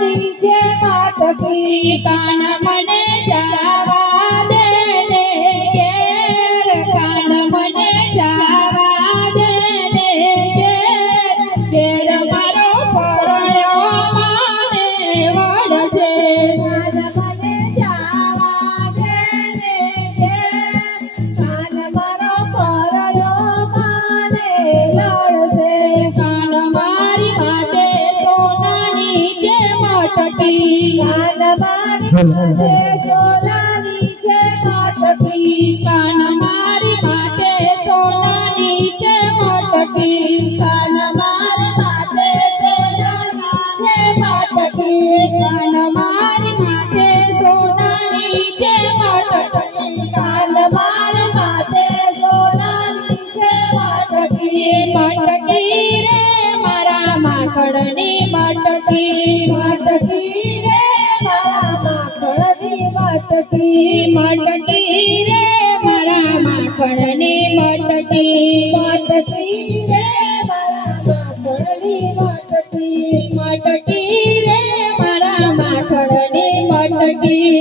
નીચે માટકી કાન મને જાવા દે ને ઘેર કાન મને જાવા દે ને ઘેર મારો પરણ્યો માને વળશે કાન મને જાવા દે ને કાન મારો પરણ્યો માને લડશે કાન મારી માટે સોનાની જે માટકી કાન મારી માટે સોનાની છે માટકી કાન મારી માટે સોનાની જે માટકી કાન મારી માટે સોનાની છે માટકી કાન મારી માટે સોનાની જે માટકી કાન મારી માટે સોનાની છે માટકી માટકી રે મારા માખડની માટકી માટકી રે મારા માખણની માટકી માટકી રે મારા માખડની માટકી માટકી રે મારા માખણની માટકી માટકી રે મારા માખડની માટકી